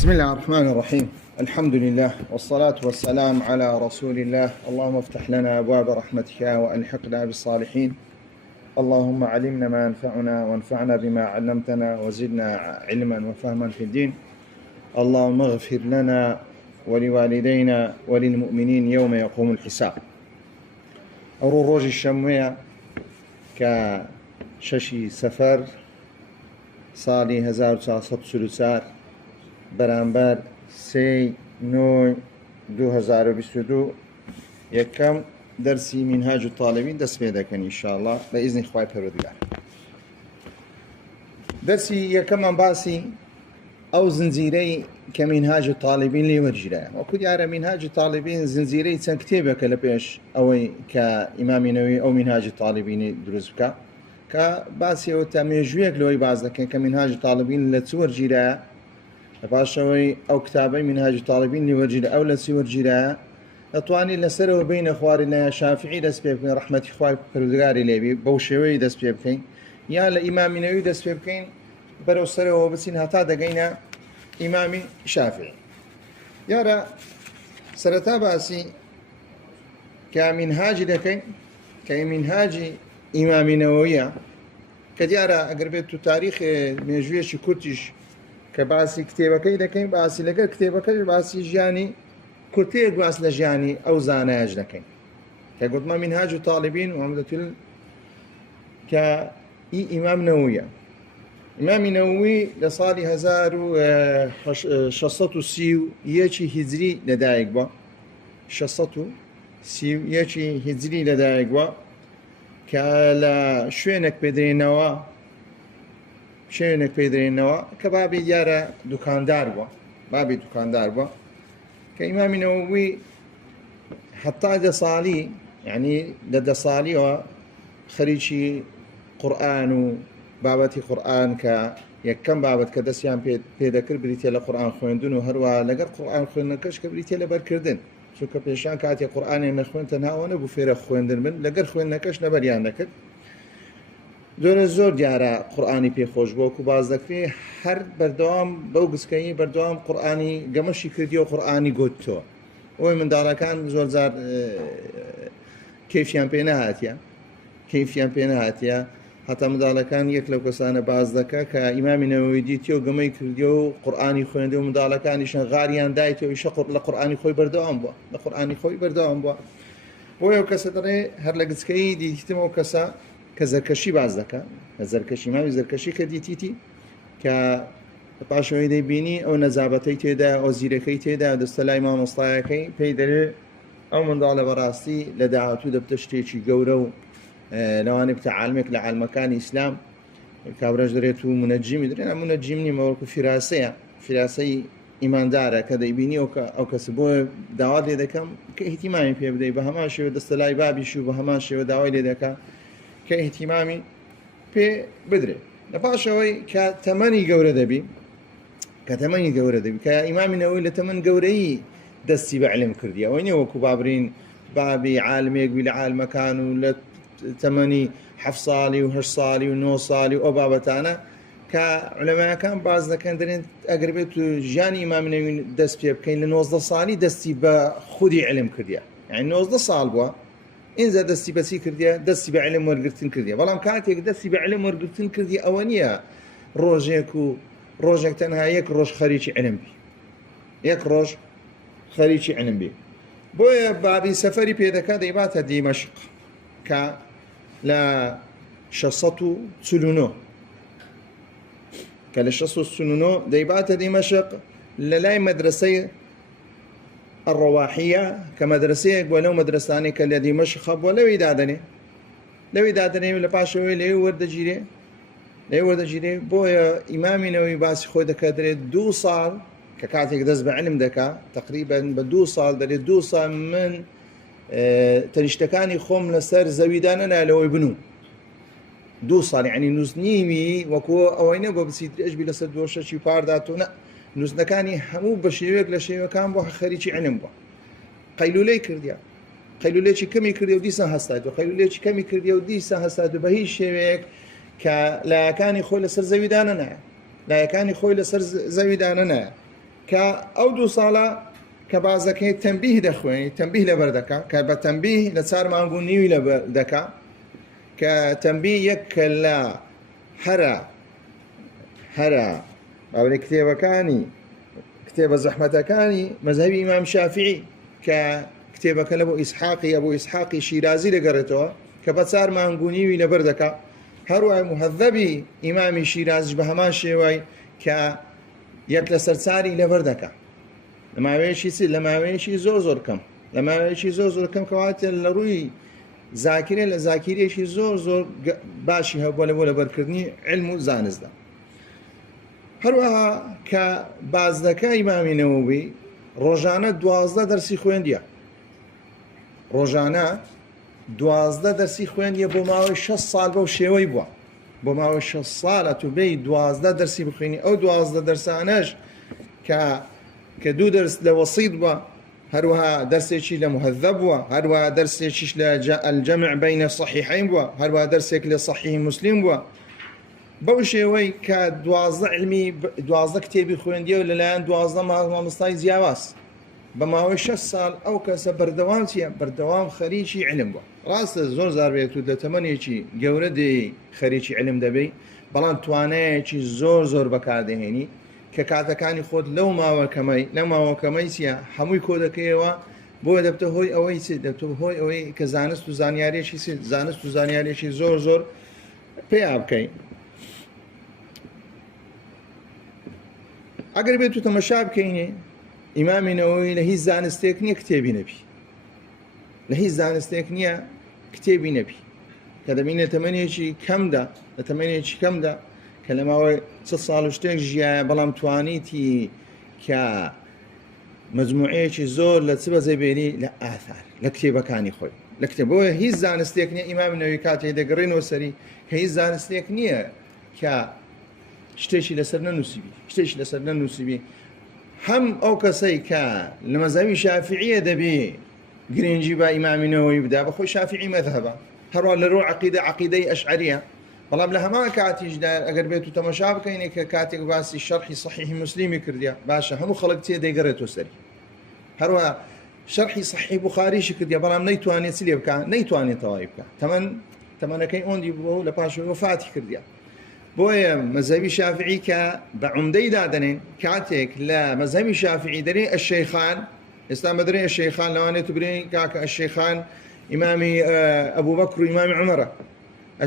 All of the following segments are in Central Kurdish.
بسم الله الرحمن الرحيم. الحمد لله والصلاة والسلام على رسول الله. اللهم افتح لنا أبواب رحمتك وألحقنا بالصالحين. اللهم علمنا ما ينفعنا وانفعنا بما علمتنا وزدنا علما وفهما في الدين. اللهم اغفر لنا ولوالدينا وللمؤمنين يوم يقوم الحساب. أورو روج الشموية كششي سفر صالي 1930 بەرامبەر 3/9/2022 یەکەم دەرسی مینهاج الطالبین دەست پێ دەکەن ئینشاءالله بە ئیزنی خوای پەروەردگار. دەرسی یەکەمان باسی ئەو زنجیرەی کە مینهاج الطالبین لێ وەرگیرایە. وەکو دیارە مینهاج الطالبین زنجیرەی چەند کتێبێکە لە پێش ئەوەی کە ئیمامی نەووی ئەو مینهاج الطالبینی دروست بکە کە باسی ئەو تا مێژوویەک لەوەی باز دەکەن کە مینهاج الطالبین لە چ وەرگیرایە، لەپاشەوەی ئەو کتابەی مینهاج الطالبین لێ وەرگیرە ئەو لە چی وەرگیرایە دەتوانین لەسەرەوە بینە خواردنە شافعی دەست پێ بکەین ڕەحمەتی خوای پەروەردگاری لێبی بەو شێوەی دەست پێ بکەین، یان لە ئیمامی نەووی دەست پێ بکەین بەرەو سەرەوە بچین هەتا دەگەینە ئیمامی شافعی. یارە سەرەتا باسی کە مینهاجی دەکەین کە مینهاجی ئیمامی نەوویە کە دیارە ئەگەر بێت تو تاریخی مێژوویەکی کورتیش کە باسی کتێبەکەی دەکەین باسی لەگەر کتێبەکەی باسی ژیانی کورتەیەک باس لە ژیانی ئەو زانایەش دەکەین کە گوتمە مینهاج الطالبین وعمدەتل کە ئیمام نەوویە. ئیمامی نەووی لە ساڵی 1631 هیجری لەدایک بووە، 631 هیجری لەدایک بووە کە لە شوێنێک پێدرێنەوە کە بابی دیارە دوکاندار بووە، بابی دوکاندار بووە کە ئیمامی نەووی حتا 10 ساڵی یعنی لە 10 ساڵیەوە خەریکی قورئان و بابەتی قورئان کە یەکەم بابەت کە دەستیان پێ دەکرد بریتێ لە قورئان خوێندن و هەروە لەگەر قورئان خوێندنەکەش کە بریتێ لە بەرکردن، چونکە پێشان کاتێ قورئانێ نەخوێن تەنها نەبوو فێرە خوێندن بن، لەگەر خوێندنەکەش لەبەریان دەکرد. زۆر دیارە قورئانی پێخۆش بووە و باز دەکرێت هەر بەردەوام بەو گسکەی بەردەوام قورئانی گەمەشی کردیەوە قورئانی گوتتەوە. ئەوەی منداڵەکان زۆر جار کەیفیان پێ نەهاتیە هەتا منداڵەکان یەک لەو کەسانە باز دەکە کە ئیمامی نەووی دیتیە و گەمەی کردیەوە و قورئانی خوێندێ و منداڵەکانیشان غاریان دایتەوە ئیشە لە قورئانی خۆی بەردەوام بووە. بۆیە ئەو کەسە دەڵێ هەر لە گچکەی دیتیتمەوە کەسە کە زەرکەشی باز دەکە، زەرکەشی ماوی زەرکەشی کە دیتیتی کە پاشەوەی دەیبینی ئەو نەزابەتەی تێدا ئەو زیرەکەی تێدا دەستە لای مامۆستایەکەی پێی دەوێ ئەو منداڵە بەڕاستی لە داهاتوو دەبتە شتێکی گەورە و لەوانەیە بتە عالمێک لە عالمەکانی ئیسلام کابرەش دەرێت و منەجیمی درێن منەجیم نیمە وەکو فیراسەی ئیماندارە کە دەیبینی ئەو کەسە بۆ داوات لێ دەکەم کە ئیهتیمامی پێ بدەی بە هەمان شێوە دەستە لای بابیش و بە هەمان شێوە داوای لێ دەکا کە ئیهتیمامی پێ بدرێت. لە پاشەوەی کە تەمەنی گەورە دەبی کە ئیمامی نەووی لە تەمەن گەورەی دەستی بە عیلم کردی، ئەوەی نیە وەکو بابرین بابی عالمێکوی لە عالمەکان و لە تەمەنی 7 ساڵی و 8 ساڵی و 9 ساڵی و ئەو بابەتانە کە عولەمایەکان باز دەکەن دەرێن ئەگەر بێت و ژیانی ئیمامی نەووی دەست پێ بکەین لە 19 ساڵی دەستی بە خودی عیلم کردیە، یعنی 19 ساڵ بووە ئینجا دەستی بەچی کردیە، دەستی بە عیلم وەرگرتن کردیە. بەڵام کاتێک دەستی بە عیلم وەرگرتن کردی ئەوە نییە ڕۆژێک تەنها یەک ڕۆژ خەریکی عیلم بی. بۆیە بابی سەفەری پێدەکە دەیباتە دیمەشق کە لە 639 دەیباتە دیمەشق لە لای مەدرسەی الڕەواحیە کە مەدرسەیەک بۆ لەو مەدرسانەی کە لە دیمەشق بووە لەوەی دادەنێ لە پاشەوەی لێ وەردەگیرێ. بۆیە ئیمامی نەووی باسی خۆی دەکات دەرێت 2 ساڵ کە کاتێک دەست بە عیلم دەکا تقریبەن بە 2 ساڵ دەرێت 2 ساڵ من تەنیشتەکانی خۆم لەسەر زەویدا نەنالەوەی بنوو 2 ساڵ یعنی نووسنیوی وەکو ئەوەی نە بۆ بچیت درێژبی لەسەر دۆشەکی پارداتۆ نە نووسنەکانی هەموو بە شێوەیەک لە شێوەکان بۆ خەریکی عیلم بووە. قەیلولەی کردیا، قەیلولێکی کەمی کردی و دیسان هەستایت و قەیلولێکی کەمی کردی و دیسان هەستات و بە هیچ شێوەیەک کە لایەکانی خۆی لەسەر زەویدا نەنایە کە ئەو 2 ساڵە کە بازەکەی تەنبیه دەخوێنی تەنبیه لەبەر دەکا کە بە تەنبیه لە 4 مانگ و نیوی لەبەر دەکا کە تەنبیه یەک کە لە هەرە باوەڕێ کتێبەکانی کتێبە زەحمەتەکانی مەذهبی ئیمام شافعی کە کتێبەکە لە بۆ ئیسحاقی شیرازی دەگەڕێتەوە کە بە 4 مانگ و نیوی لەبەر دەکا هەروەها مهذبی ئیمامی شیرازی بە هەمان شێوەی کە یەک لە سەرچاری لەبەر دەکا لە ماوەیەکی زۆر کەم لە ماوەیەکی زۆر کەم کەواتە لە ڕووی زاکرێ لە زاکیرێکی زۆر باشی هەبووە لە بۆ لەبەرکردنی علم و زانستدا هەروەها کە بازدەکە ئیمامی نەووی ڕۆژانە 12 دەرسی خوێندیە ڕۆژانە 12 دەرسی خوێندیە بۆ ماوەی 6 ساڵ بەو شێوەی بووە بۆ ماوەی 6 ساڵە تو بێی 12 دەرسی بخوێنی ئەو 12 دەرسانەش کە 2 دەرس لە وەسیط بووە هەروەها دەرسێکی لە مهذب بووە هەروەها دەرسێکیش لە الجەمع بین الصحیحین بووە هەروەها دەرسێک لە صحیح مسلم بووە بەو شێوەی کە 12 کتێبی خوێندیە و لەلایەن 12 مامۆستای جیاواز بە ماوەی 6 ساڵ ئەو کەسە بەردەوام چییە بەردەوام خەریکی علم بووە ڕاستە زۆر زار بێت و لە تەمەنێکی گەورە دێ خەریکی علم دەبێ بەڵام توانایەکی زۆر بەکاردەهێنی کە کاتەکانی خۆت لەو ماوەکەمەی چیە هەمووی کۆ دەکەیەوە بۆ دەبتە هۆی ئەوەی دەبتە هۆی ئەوەی کە زانست و زانیارێکی زۆر پێیا بکەین ئەگەر بێت و تەمەشا بکەینێ ئیمامی نەوەوی لە هیچ زانستێک نییە کتێبی نەبی لە هیچ زانستێک نییە کتێبی نەبی کە دەبینێت تەمەنێکی کەمدا کە لە ماوەی 6 ساڵ و شتێک ژیایە بەڵام توانیتی کە مەجموعەیەکی زۆر لە چ بەزەبێنی لە ئاثار لە کتێبەکانی خۆی لە کتێبەوە هیچ زانستێک نییە ئیمامی نەووی کاتێک دەگەڕێنەوە سەری کە هیچ زانستێک نییە کە شتێکی لەسەر نەنووسیبی هەم ئەو کەسەی کە لە مەذهبی شافعیە دەبێ گرنگی بە ئیمامی نەووی بدا بەخۆی شافعی مەذهبە هەروە لە ڕۆ عەقیدەی ئەشعەریە بەڵام لە هەمان کاتیشدا ئەگەر بێت و تەماشا بکەینێ کە کاتێک باسی شەرحی صحیحی مسلیمی کردیا باشە هەموو خەڵک تێ دەیگەڕێتەوە سەری هەروە شەرحی صحیح بوخاریشی کردیا بەڵام نەیتوانێت چ لێ بکە نەیتوانێت تەواوی بکە تەمەنەکەی ئەوەندی بووە لە پاشەوەی وەفاتی کردیا بۆیە مەذهبی شافعی کە بە عومدەی دادەنێن کاتێک لە مەذهبی شافعی دەرێ الشەیخان ئێستا بەدرێ الشەیخان لەوانێت برێن کاکە الشەیخان ئیمامی ئەبوو بەکر و ئیمامی عومەرە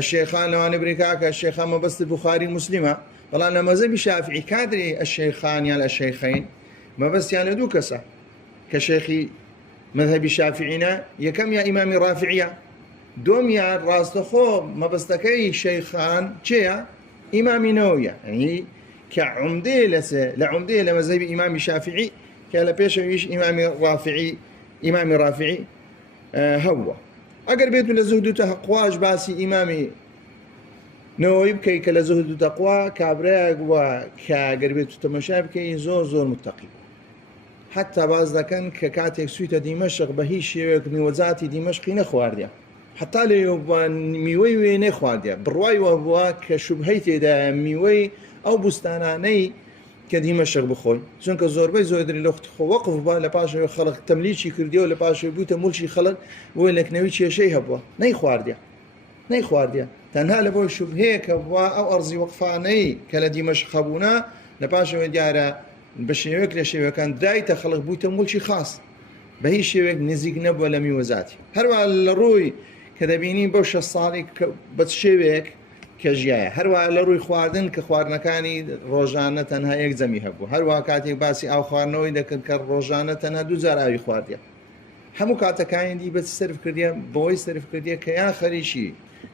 الشەیخان لەوانێ برێ کاکە الشەیخان مەبەست بوخاری مسلمە بەڵام لە مەذهبی شافعی کادرێ الشەیخان یان الشەیخین مەبەستیان لە 2 کەسە کە شێخی مەذهبی شافعینە یەکەم یا ئیمامی ڕافعیە دومیان ڕاستەخۆ مەبەستەکەی شەیخان چێە ئیمامی نەوویە ینی کە عومدەیە لە مەذهبی ئیمامی شافعی کە لە پێشەویش ئیمامی ڕافعی هەبووە ئەگەر بێت لە زوهد و تەقواش باسی ئیمامی نەووی بکەی کە لە زوهد و تەقوا کابرایەک وە کە ئەگەر بێت و تەماشا بکەی زۆر متەقی حتا باز دەکەن کە کاتێک سویتە دیمەشق بە هیچ شێوەیەک میوەجاتی دیمەشقی نەخواردیە حتا لێ میوەی وێ نەخواردیە بڕوای وە بووە کە شوبهەی تێدا میوەی ئەو بوستانانەی کە دیمەشق بخۆی چونکە زۆربەی زۆدری لە وەقف بووە لە پاشەوەی خەڵق تەملیکی کردیەوە لە پاشەوەی بوویتە مولکی خەڵک بۆی لەکنەوی کێشەی هەبووە نەیخواردیە تەنها لە بۆی شوبهەیە کە بووە ئەو ئەرزی وەقفانەی کە لە دیمەشق هەبوونا لە پاشەوەی دیارە بە شێوەیەک لە شێوەکان دایتە خەڵک بوویتە مولکی خاص بە هیچ شێوەیەک نزیک نەبووە لە میوەجاتی هەروە لە ڕووی کە دەبینی بەو 6 ساڵی بە شێوەیەک کە ژیایە هەروە لە ڕووی خواردن کە خواردنەکانی ڕۆژانە تەنها یەک جەمی هەبوو هەروە کاتێک باسی ئاو خواردنەوەی دەکرد کە ڕۆژانە تەنها 2 جار ئاوی خواردیە هەموو کاتەکانی بە سرف کردیە بەوەی سرف کردیە کە یان خەریکی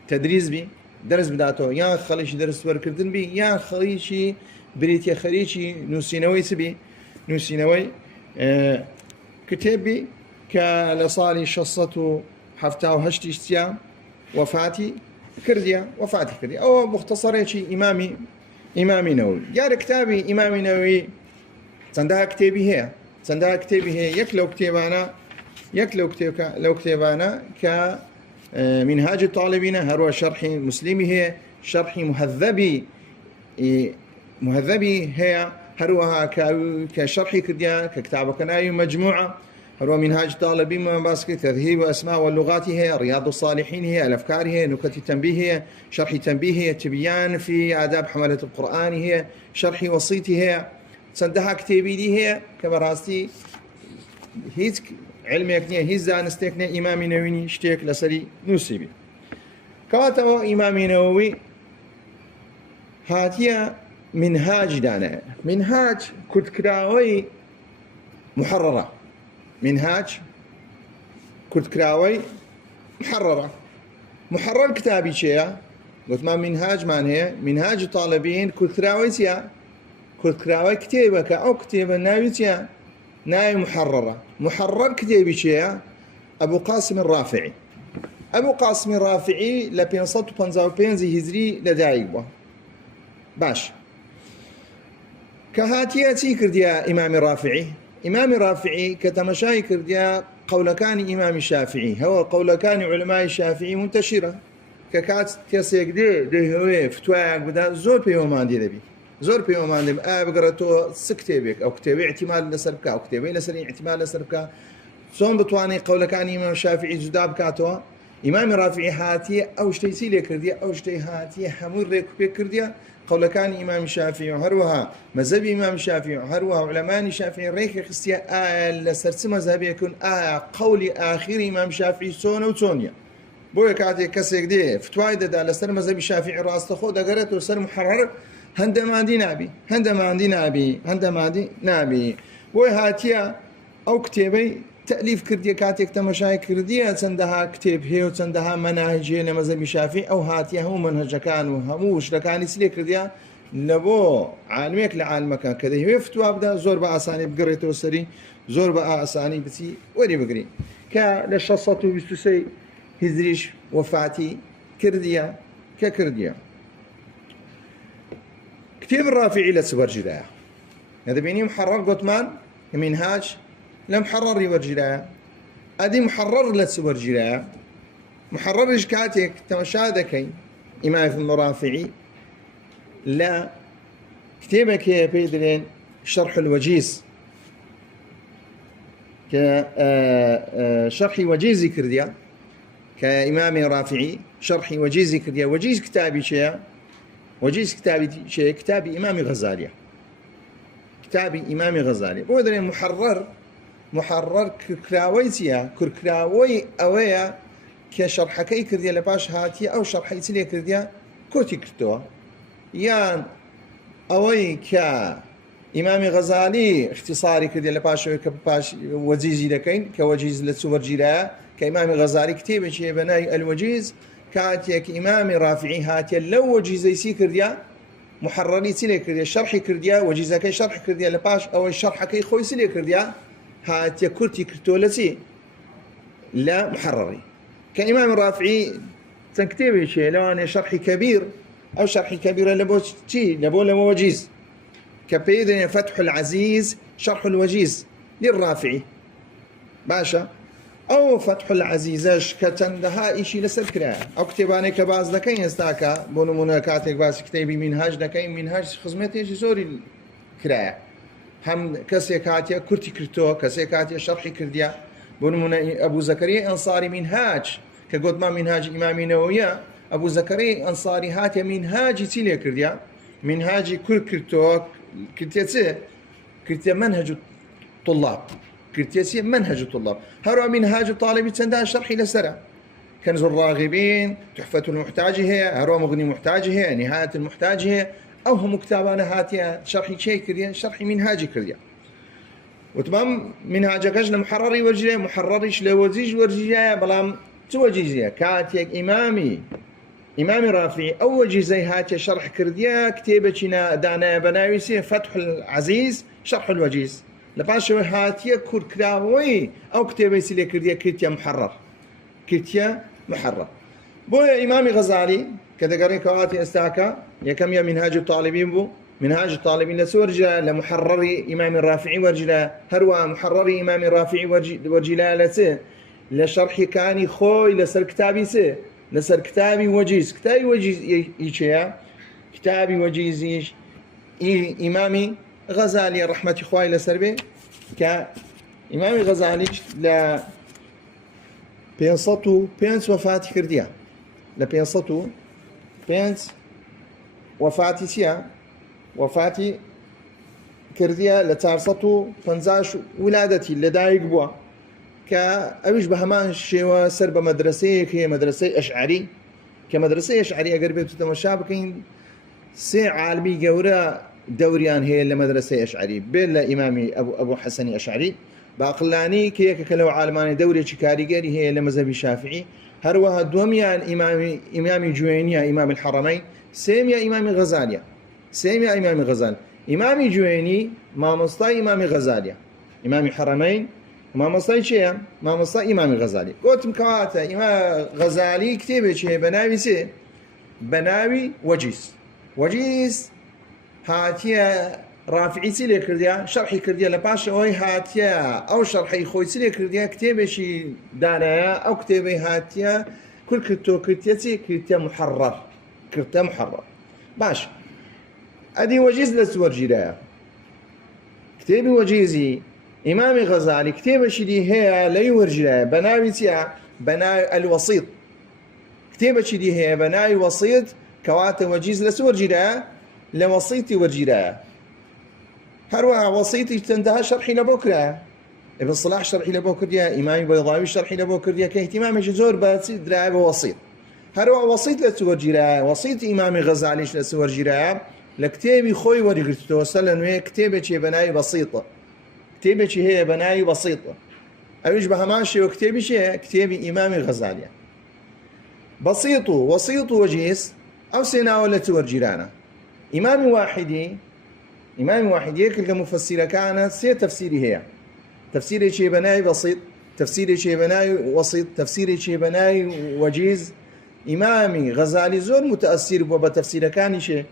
تەدریس بی دەرس بداتەوە یان خەڵکی دەرس وەرکردن بی یان خەڵکی بریتە خەریکی نووسینەوەی چبی نووسینەوەی کتێبی کە لە ساڵی 678 وفاتی کردی ئەوە مختصەرێکی ئیمامی نەووی دیارە کتابی ئیمامی نەووی چەندە کتێبی هەیە یەک لەو کتێبانە کە منهاج الطالبینە هەروە شەرحی مسلمی هەیە شەرحی مهذبی هەیە هروها كشرحي كرديا ككتابك ناوي مجموعة هو منهاج طالبين ما باسكت تذهيب أسماء واللغات هي رياض الصالحين هي الأفكار هي نكت التنبيه هي شرح تنبيه هي تبيان في آداب حملة القرآن هي شرح وصيتي هي صندها كتابي دي هي كبراستي هيك علمك نية هيز زانستك نية إمام نووي شتيك لسري نوسيبي كاتو إمام نووي هاتيا منهاج دانا منهاج كنت كراوي محررة منهاج كنت كراوي محرر كتابي شيء قلت ما منهاج مان هي منهاج طالبين كنت كراوي سيا كنت كراوي كتابك أو كتاب ناوي سيا ناوي محرر كتابي شيء أبو قاسم الرافعي ل 555 هجري لدايقه باش كهاتيا كرديا إمام رافعي كتمشاي كرديا قول كان إمام الشافعي هو قول كان علماء الشافعي منتشرة ككات تيسيك دي هو فتواك بدا زور بيومان دي بقرأتو سكتابك أو كتابي اعتماد لسربكا أو كتابي لسرين اعتماد لسربكا صون بتواني قول كان إمام الشافعي زداب كاتوا إمام رافعي هاتي أو شتي سيلي كرديا أو شتي هاتي حمور ريك كرديا قول كان إمام الشافعي وهروها مذهب إمام الشافعي وهروها علماء الشافعي ريك خستيا لسرس مذهب يكون قول آخر إمام الشافعي سونا وسونيا بويا كاتي كسيك دي فتواي دا لسر مذهب الشافعي راس تخو دا قرأت وسر محرر هندما عندي نابي بويا هاتيا أو كتابي تأليف كردية كاتيك تمشاي كردية تندها كتاب هي وتندها مناهج هي لمذهب الشافعي أو هاتيا هو منهج كان وهموش لكان يسلي كردية لبو عالميك لعالمك كذا هي فتوى بدا زور بقى أساني بقريته سري زور بقى أساني بتي وري بقري كالشصة بستسي هزريش وفاتي كردية ككردية كتاب الرافعي لسبرجلاء هذا بيني محرر قطمان منهاج لم حرر يورجلا أدي محرر لتسورجلا محرر إشكاتك تمشادكي إمام الرافعي لا كتابك يا بيدرين شرح الوجيز شرح وجيز كرديا كإمام رافعي شرح وجيز كرديا وجيز كتابي شيء كتابي إمام غزالي بودرين محرر كراوي أويا كشرحكي كرديا لباش هاتي أو شرحي سلي كرديا كوتي كرتوا يان أوي إمام غزالي اختصاري كرديا لباش وجيزي لكين كوجيز لتسورجي لا كإمام غزالي كتيبة شيء بناي الوجيز كاتيك إمام رافعي هاتي لو وجيزي سي كرديا محرري سلي كرديا شرحي كرديا وجيزكي شرح كرديا لباش أو الشرحكي خوي سلي كرديا هاتي كرتي كرتولسي لا محرري كإمام الرافعي تنكتبي شيء لو أنا شرحي كبير أو شرحي كبير لبو وجيز كبيدن فتح العزيز شرح الوجيز للرافعي باشا أو فتح العزيزش كتندها إشي لسكرة أو كتباني كباز دكين استاكا بونو مناكاتك باز كتابي منهاج دكين منهاج خزمتي زوري الكراية هم كسي كاتيا كرتي كرتو كسي كاتيا شرحي كرديا بونمونا أبو زكريا أنصاري منهاج كقد ما منهاج إمام نووية أبو زكريا أنصاري هاتيا منهاج تيليا كرديا منهاج كل كرتو كرتيا منهج الطلاب كرتيا منهج الطلاب هرو منهاج الطالب تندها شرحي لسرع كنز الراغبين تحفة المحتاج هي هرو مغني محتاج هي نهاية المحتاج هي أو هم كتابان هاتيا شرحي شيء كرديا شرحي منهاجي كرديا وتمام منهاجك أجل محرري ورجليا محرريش لوزيج ورجليا بلام توجيزيا كاتيك إمامي رافعي أو وجيزي هاتيا شرح كرديا كتابة دانا بناويسي فتح العزيز شرح الوجيز لباشو هاتيا كراوي أو كتابة سيلي كرديا كرتيا محرر بويا إمامي غزالي كذا قرين كواتي استاكا يكم يا منهاج الطالبين بو منهاج الطالبين لسورجا لمحرري إمام الرافعي ورجلا هروا محرري إمام الرافعي ورجلا لسه لشرح كاني خوي لسر كتابي سه لسر كتابي وجيز كتابي وجيز يشيا كتابي وجيز إمامي غزالي رحمة إخوائي لسربي كإمام غزالي لا بينصتو بينس وفاتي كرديا لا بينصتو بينس وفاتي سيا وفاتي كرديا لتارصتو فنزاش ولادتي لدايق بوا كأويش بهمان شيوا سرب مدرسة هي مدرسة أشعري كمدرسة أشعري أقرب تتمشابكين سي عالمي جورا دوريان هي المدرسة أشعري بلا إمامي أبو حسن أشعري باقلاني كيك كلو عالماني دوري شكاريجري هي لمذهب الشافعي هروها دوميان إمامي جوينيا إمام الحرمين سيميا إمامي غزاليا سيميا إمامي غزال إمامي جويني ما مصطاي إمامي غزاليا إمامي حرمين ما مصطاي شيء ما مصطاي إمامي غزالي قلت مكواتا إمام غزالي كتابة شيء بناوي سي بناوي وجيز هاتيا رافعي سيلي كرديا شرحي كرديا لباش اوي هاتيا او شرحي خوي سيلي كرديا كتابه شي دانايا او كتابه هاتيا كل كرتيا محرر باش ادي وجيز لسور جيرايا كتابي وجيزي امامي غزالي كتابه شي دي هي ليور جيرايا بناوي تيا بناوي الوسيط كتابه شي دي هي بناوي وسيط كواتا وجيز لسور جيرايا لوسيطي ورجيرايا هروها وسيطي تنتهى شرحي لبكرة ابن صلاح شرحي لبكرة إمام بيضاوي شرحي لبكرة كاهتمام جزور بس دراعي بوسيط هروها وسيط لسور جيرايا وسيط إمام غزالي لسور جيرايا لكتابي خوي ورقت توصل إنه كتابة شيء بناي بسيطة كتابة شيء هي بناي بسيطة أيش بهماشي وكتابي شيء كتابي إمام غزالي بسيطه وسيط وجيس أو سينا ولا تور جيرانا إمام واحد كل مفسرة كانت سي تفسيري هي تفسيري شيء بناي بسيط تفسيري شيء بناي وسيط تفسيري شيء بناي وجيز إمامي غزالي زور متأثر بتفسير كاني شيء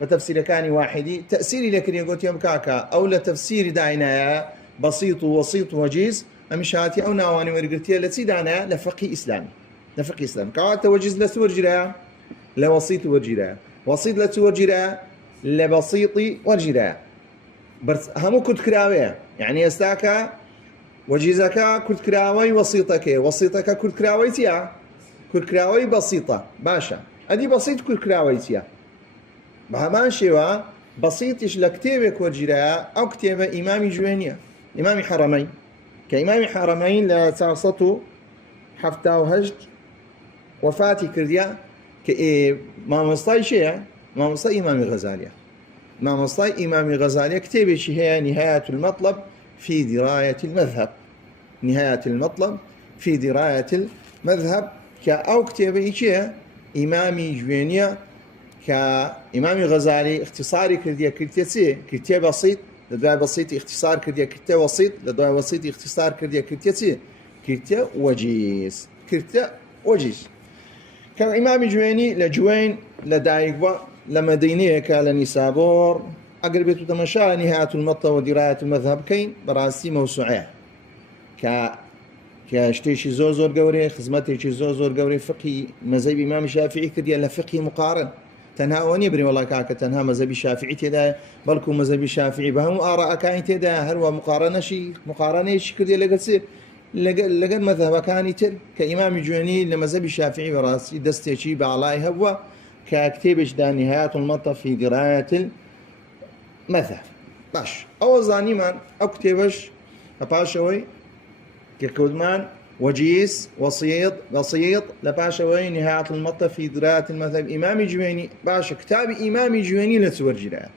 بتفسير كاني واحدي تأثيري لكن يقول يوم كاكا أو لتفسير داينا بسيط ووسيط وجيز أمش هاتي أو ناواني ورقتي التي دانا لفقه إسلامي كواتا وجيز لسور جراء لوسيط ورجراء وسيط لسور جراء لبسيطي ورجراء بس همو كنت كراوية يعني استاكا وجيزكا كنت كراوي وسيطك كنت كراوي تيا كنت كراوي بسيطة باشا أدي بسيط كنت كراوي تيا بهمان شوا بسيطش لكتابك ورجراء أو كتابة إمامي جوينيا إمامي حرمين كإمامي حرمين لتعصته حفتا وهجد وفاتي كرديا ما مصطاي شيء ما مصطاي إمامي غزالي كتابة شيء هي نهاية المطلب في دراية المذهب كأو كتابة شيء إمامي جوينيا كإمامي غزالي اختصاري كرديا كرتيا بسيط لدواء بسيط اختصار كرديا كرتيا وسيط لدواء وسيط اختصار كرديا كرتيا وجيز كإمام جويني لجوين لدايقبا لمدينية كالنسابور أقربت تمشى نهاية المطة ودراية المذهب كين براسي موسوعة كاشتيشي زور قوري خزمتي زور قوري فقهي مذهب إمام الشافعي كديا لفقهي مقارن تنها ونبري والله كاكا تنها مذهب الشافعي تدا بلكو مذهب الشافعي بهم آراء كاين تدا هروا مقارنة شي كديا لقصير لقد مذهب كان يتر كإمام جويني لمذهب الشافعي براسي دستيشي بعلاي هو ككتابش دا نهاية المطة في دراية المذهب باش أو زاني من أو كتابش لباشوي ككودمان وجيس بسيط لباشوي نهاية المطة في دراية المذهب إمام جويني باش كتاب إمام جويني لتورجنا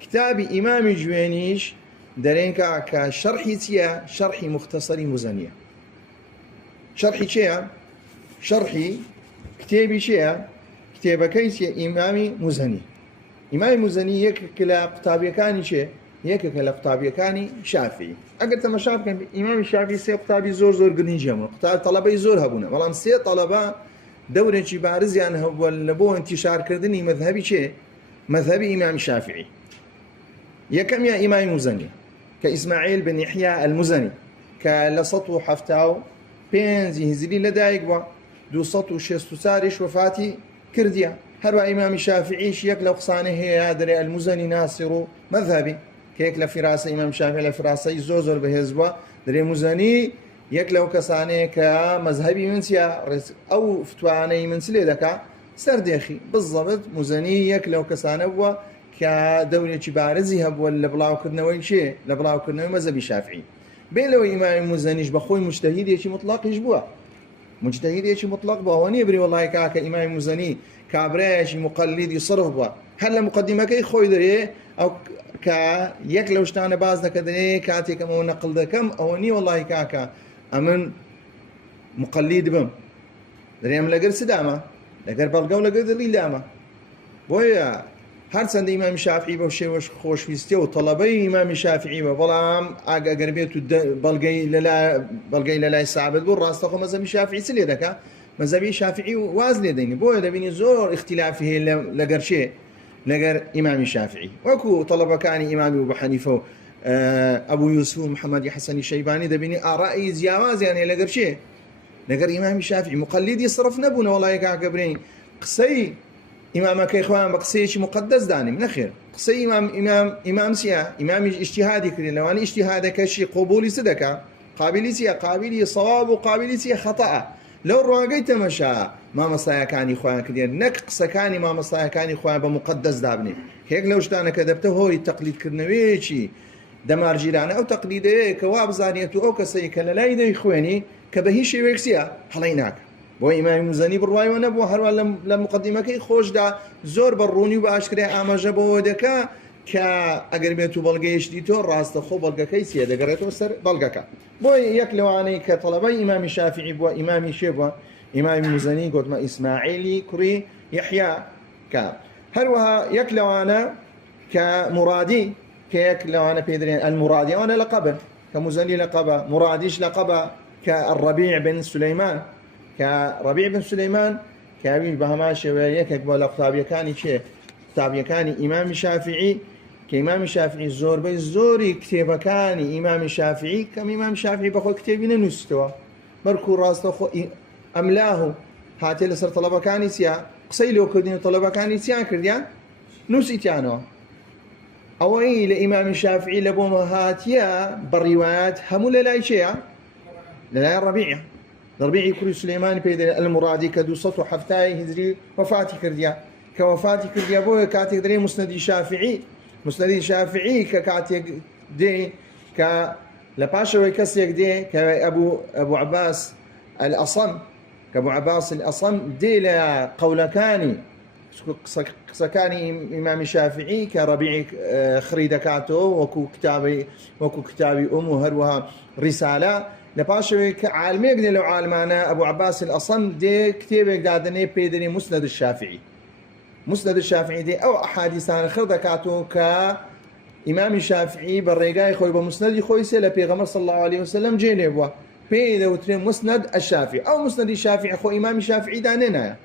كتاب إمام جوينيش دارينكا كشرحي تيا شرحي مختصري مزنية شرحي كتابي شيا كتابة كيسيا إمامي مزني يك كلا قطابي كاني شيء يك كلا قطابي كاني شافعي أقل تما شاف كان إمام الشافعي سي قطابي زور قرني جمع قطاب طلبة زور هبونا والله سي طلبة دورة شي بارز يعني هو اللبو انتشار كردني مذهبي إمام الشافعي يكم يا إمام مزني كإسماعيل بن يحيى المزني كلسطو حفتاو بينزي هزلي لدايق دو سطو شستو سارش وفاتي كرديا هەروە ئیمامی شافعیش یەک لەو قسانە هەیە دەرێ ئەلموزەنی ناسر و مەذهبی کە یەک لە فیراسە ئیمام شافعی لە فراسەی زۆر بەهێز بووە دەرێ موزەنی یەک لەو کەسانەیە کە مەذهبی من چیە ئەو فتوانەی من لێ دەکا سەردێخی بزەبت موزەنی یەک لەو کەسانە بووە کە دەورێکی بارزی هەبووە لە بڵاوکردنەوەی چێ لە بڵاوکردنەوەی مەذهبی شافعی بێلەوە ئیمامی موزەنیش بەخۆی مجتەهیدێکی مطلقیش بووە مجتهدێکی مطلق بووە وە نییە بری وەڵای کاکە ئیمامی موزەنی کابرایەکی مقلدی صرف بووە هەر لە مقدمەکەی خۆی دەرێ ئەو کە یەک لەو شتانە باز دەکە دەرێ کاتێکم ئەوە نەقل دەکەم ئەوە نییە وەڵای کاکە ئەمن مقلد بم دەرێم لەگەر سدامە لەگەر بەڵگە و لەگەر دلیلامە بۆیە هەرچەندە ئیمامی شافعی بەو شێوەش خۆشویستیە و تەڵەبەی ئیمامی شافعی بە بەڵام ئەگەر بێت و بەڵگەی لەلای سابت بوو ڕاستەخۆ مەذهبی شافعی چ لێ دەکا مەذهبی شافعی واز لێ دەینی بۆیە دەبینی زۆر اختلافی هەیە لەگەر چێ لەگەر ئیمامی شافعی وەکو تەڵەبەکانی ئیمامی ئەبوو حەنیفە و ئەبوو یوسف و محەممەدی حەسەنی شەیبانی دەبینی ئاڕایی جیاوازیان هەیە لەگەر چێ لەگەر ئیمامی شافعی مقلدی صرف نەبوونە وەڵای کاکە برین قسەی ئیمامەکەی خۆیان بە قسەیەکی مقدس دانیم نەخێر قسەی ئیمام چیە ئیمامی ئیجتیهادی کردین لەوانەی ئیجتیهادەکەشی قبولی چ دەکا قابلی چیە قابلی سەواب و قابلی چیە خەتەئە لەو ڕواگەی تەمەشا مامەسایەکانی خۆیان کردێن نەک قسەکانی مامەسایەکانی خۆیان بە مقدس دابنێ هێک لەو شتانە کە دەبتە هۆی تەقلیدکردنەوەیەکی دەمارگیرانە ئەو تەقلیدەیە کە وا بزانێت و ئەو کەسەی کە لە لای دەی خوێنی کە بە هیچ شێوەیەک چیە هەڵەی ناکە بۆ ئیمامی موزەنی بڕوایەوە نەبووە هەروە لە مقدمەکەی خۆشدا زۆر بەڕوونی و بە ئاشکرای ئاماژە بەوە دەکا کە ئەگەر بێت و بەڵگەیشتی تۆ ڕاستەخۆ بەڵگەکەی چیە دەگەڕێتەوە سەر بەڵگەکە بۆی یەک لەوانەی کە تەڵەبەی ئیمامی شافعی بووە ئیمامی شێ بووە ئیمامی موزەنی گوتمە ئیسماعیلی کوڕی یەحیا کە هەروەها یەک لەوانە کە مرادی کە یەک لەوانە پێدرێن ئەلمورادی ئەوانە لەقەبن کە موزەنی لەقەبە مرادیش لەقەبە کە الرەبیع بن سولەیمان كربيع بن سليمان كابيل بهما شوية بۆ لە قوتابیەکانی چێ قوتابیەکانی ئیمامی شافعی کە ئیمامی شافعی زۆربەی زۆری کتێبەکانی ئیمامی شافعی کەم ئیمامی شافعی بەخۆی کتێبی نەنووسیتەوە بەرکو ڕاستەخۆ ئەملاه و هاتێ لەسەر تەڵەبەکانی چیە قسەی لێکردین و تەڵەبەکانی چیان کردیان نووسیتیانەوە ئەوەی لە ئیمامی شافعی لە بۆمە هاتیە بەڕیوایەت هەموو لە لای چێە لە لای ڕەبیعە ربيعي كري سليمان بيدر المرادي كدو سطو حفتاي هجري وفاتي كرديا كوفاتي كرديا بو كاتي دري مسندي شافعي ككاتي دي ك لباشا ويكسيك دي كابو عباس الأصم كابو عباس الأصم دي لقولكاني قسكاني إمام الشافعي كربيعي خريدكاتو وكو كتابي أمو هروها رسالة لباشوي كعالمي يقدر لو عالمانا أبو عباس الأصم دي كتابك دادني بيدني مسند الشافعي دي أو أحاديث عن خردكاتو كإمام الشافعي بالرجاء خوي بمسند خوي سلا بيغمر صلى الله عليه وسلم جينيبوا بيدا وترين مسند الشافعي أو مسند الشافعي خو إمام الشافعي داننا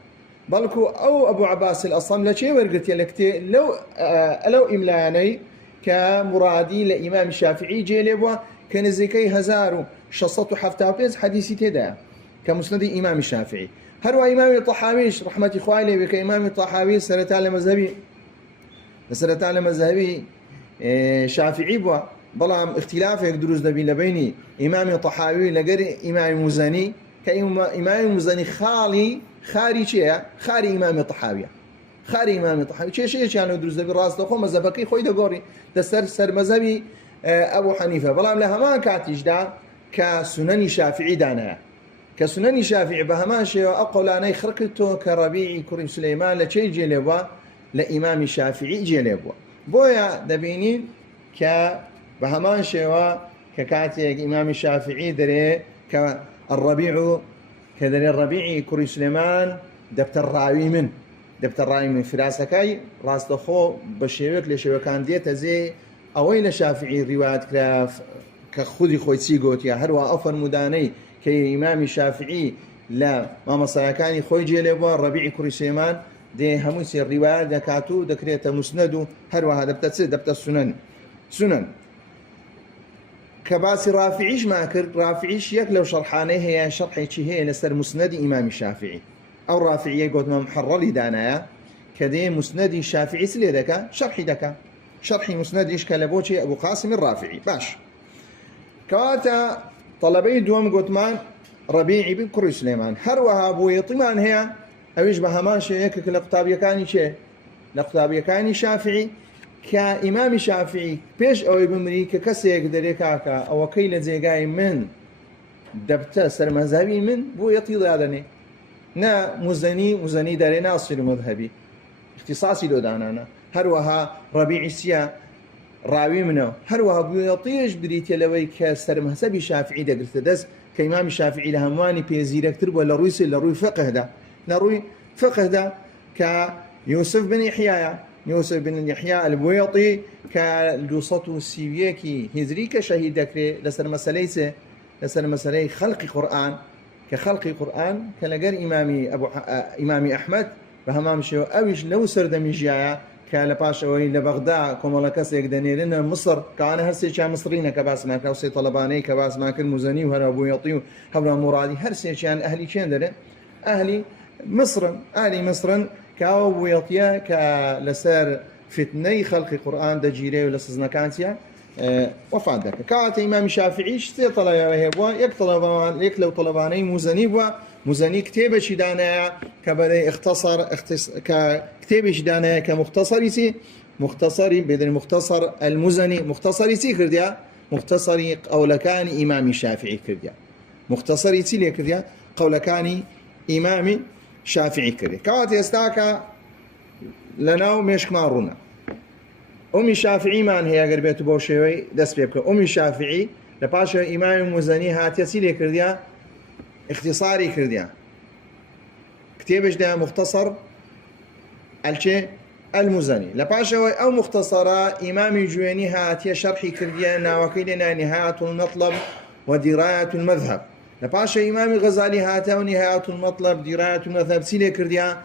بلكو أو أبو عباس الأصم لا شيء ورقت يلكتي لو إملاني كمرادي لإمام الشافعي جينيبوا كان زكي هزارو شصته حفتاوبيز حديثي تدا كمسند إمام الشافعي هروا إمام الطحاويش رحمة إخواني بك إمام الطحاوي سرتال مذهبي شافعي بوا بلام اختلاف يقدروز دبي لبيني إمام الطحاوي لقر إمام مزني كإمام مزني خاري شيء خاري إمام الطحاوي شيء يعني يقدروز دبي راس دخو مذهبكي خوي دقوري سر مذهبي أبو حنيفة بلام لها ما كاتيش دا كسنن شافعي دانا كسنن شافعي بهما شيء أقول أنا خرقته كربيعي كريم سليمان لشيء جلبوا لإمام الشافعي جلبوا بويا دبيني كبهما شيء ككاتي إمام الشافعي دري كالربيع كدري الربيعي كريم سليمان دبتر راوي من فراسكاي راس دخو بشيوك لشيوكان ديتا زي أوين شافعي روايات كراف كخودي خوي تيغوت يا هروا أفر مداني كي إمام الشافعي لا ما مصايكاني خوي جيلبوا ربيعي كري سليمان دي هموسي الروايات دكاتو دكريتا مسندو هروا هذا دبت سنن كباسي رافعيش ما كر رافعيش يك لو شرحانه هي شرحي شي هي لسر مسند إمام الشافعي أو رافعية قد ما محرلي دانايا كدي مسندي الشافعي سليدك شرحي دك شرحي مسنديش كلبوشي أبو قاسم الرافعي باش كواتا طلبي دوم قوتمان ربيعي بن كري سليمان هروها أبو يطمان هي أويش بهمان شيء لقطابي كاني شيء لقطابي كاني شافعي كإمام شافعي بيش أو بمري ككسيك دريكاكا أو كيل زيقاي من دبتا سر مذهبي من بو يطيض هذا نا مزني دارينا أصير مذهبي اختصاصي لو دانانا هروها ربيعي سيا راوي منه هروها بو يطيش بريتي لوي كسر مذهبي شافعي دا قلت دس كإمام الشافعي لهماني بيزيرك تربو لروي فقه دا لروي فقه دا كيوسف بن يحيى البويطي كالدوسطو السيويكي هزريك شهيد ذكري لسر مسألة خلق قرآن كخلق قرآن كالجر إمامي أحمد بهمام شو أويش لو سرد من جاية كالباش أوي لبغداد كمالكاس يقدني لنا مصر كان هرسي كان مصريين كباس ما كوسي طلباني كباس ما كل مزني وهذا بويطي وهذا مرادي هرسي كان أهلي كان ده أهلي مصر كاو بويطيا كلسر فتني خلق قرآن دجيري ولسزنا كانتيا وفاد ذاك كانت إمام الشافعي شتي طلبه هو يكلو طلباني مزني كتابة شدانا كبدي اختصر كتابة شدانا كمختصري مختصري بدل مختصر المزني مختصري كرديا مختصري قولكان إمام الشافعي كرديا مختصري لي كرديا قولكان إمام شافعي كرديا كانت يستاكا لنا مش كمارونا أمي شافعي من هي قربت بوشوي دس بيبك أمي شافعي لباشا إمام مزني هاتي سيلي كرديا اختصاري كرديا كتابش ده مختصر الشيء المزني لباشا أو مختصرة إمام جويني هاتي شرحي كرديا ناوكيلنا نهاية المطلب ودراية المذهب لباشا إمام غزالي هاتا ونهاية المطلب دراية المذهب سيلي كرديا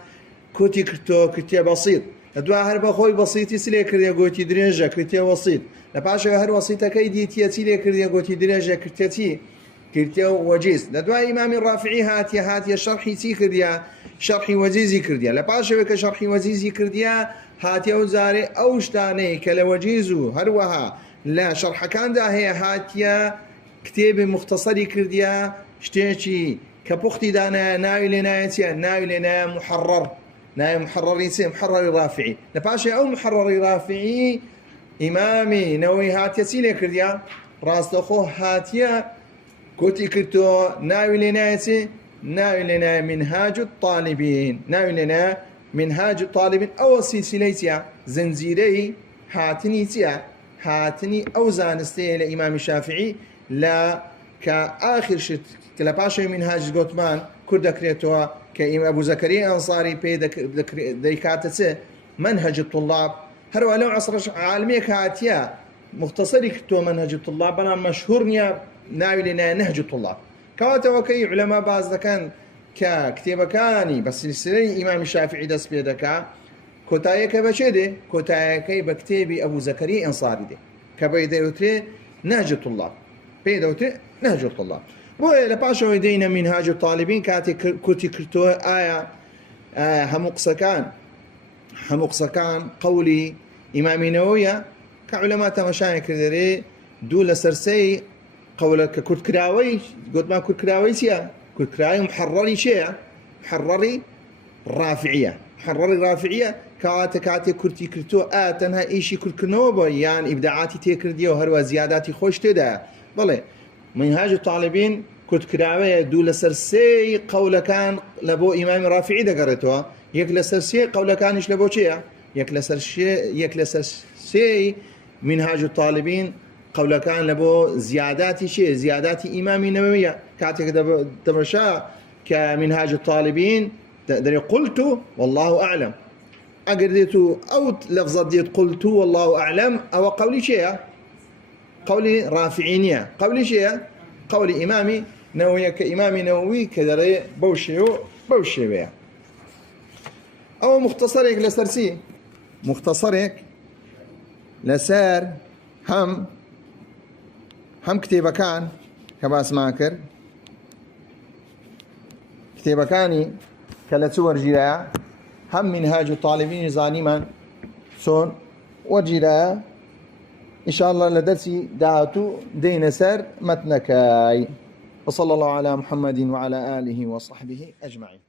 كوتي كرتو كتيا بسيط دوا هر بخوي بسيطي سلي كرديا قوتي درجة كرتيا وسيط لباشا هر وسيطة كيدي تيا سلي كرديا قوتي درجة كرتيا وجيز لدوا إمام الرافعي هاتي شرحي سي كرديا شرحي وزيزي كرديا لباشا بك شرحي وزيزي كرديا هاتي وزاري أوشتاني كلا وجيزو هروها لا شرح كان دا هي هاتيا كتاب مختصري كرديا شتيشي كبختي دانا ناوي لنا محرر نايم محرر رافعي لباشا أو محرر رافعي إمامي نوي هاتيا سيلي كرديا راس أخوه هاتيا كوتي كرتو ناوي لنا منهاج الطالبين أو سلسلة زنزيري هاتني أو زانستي لإمام الشافعي لا كآخر شت كلباشا منهاج قوتمان كرد كريتوا كإمام أبو زكريا أنصاري ديكاتسه منهج الطلاب هروا لو عصر عالمية كاتيا مختصري كتو منهج الطلاب بنا مشهورنيا ناوي لنا نهج الطلاب كواتا وكي علماء باز كان ككتابة كاني بس سلسلة إمام الشافعي دس بيدكا كوتايا كبشيدي كوتايا كي بكتابي أبو زكريا أنصاري دي كبيدوتري نهج الطلاب نهج الطلاب لباشا يدينا منهاج الطالبين كاتي كوتي كرتو همقسكان قولي إمام نووية كعلماء تمشاين كردري دول سرسي قولك كرت كراوي قلت ما كرت كراوي سيا كرت كراوي محرري رافعية كاتي كرتي كرتو تنها إيشي كرت كنوبة يعني إبداعاتي تكرديو هروا زياداتي خوش تدا بلي منهاج الطالبين كنت كراوي دول سرسي قول كان لبو إمام رافعي دقرتوا يك سرسي قول كان إيش لبو شيء يك سرسي منهاج الطالبين قول كان لبو زيادات إمام نووية كاتك دبشا كمنهاج الطالبين دري قلت والله أعلم أقرديتو أو لفظة ديت قلت والله أعلم أو قولي شيء قولي رافعينية قولي إمامي نووي كإمامي نووي كذا بوشيو أو مختصرك لسرسي مختصرك لسار هم كتابة كان كباس ماكر كتابة كاني كلا صور جيرا هم منهاج الطالبين زانيمان سون وجراء إن شاء الله لدرسي دعاتو دين سر متنكاي. وصلى الله على محمد وعلى آله وصحبه أجمعين.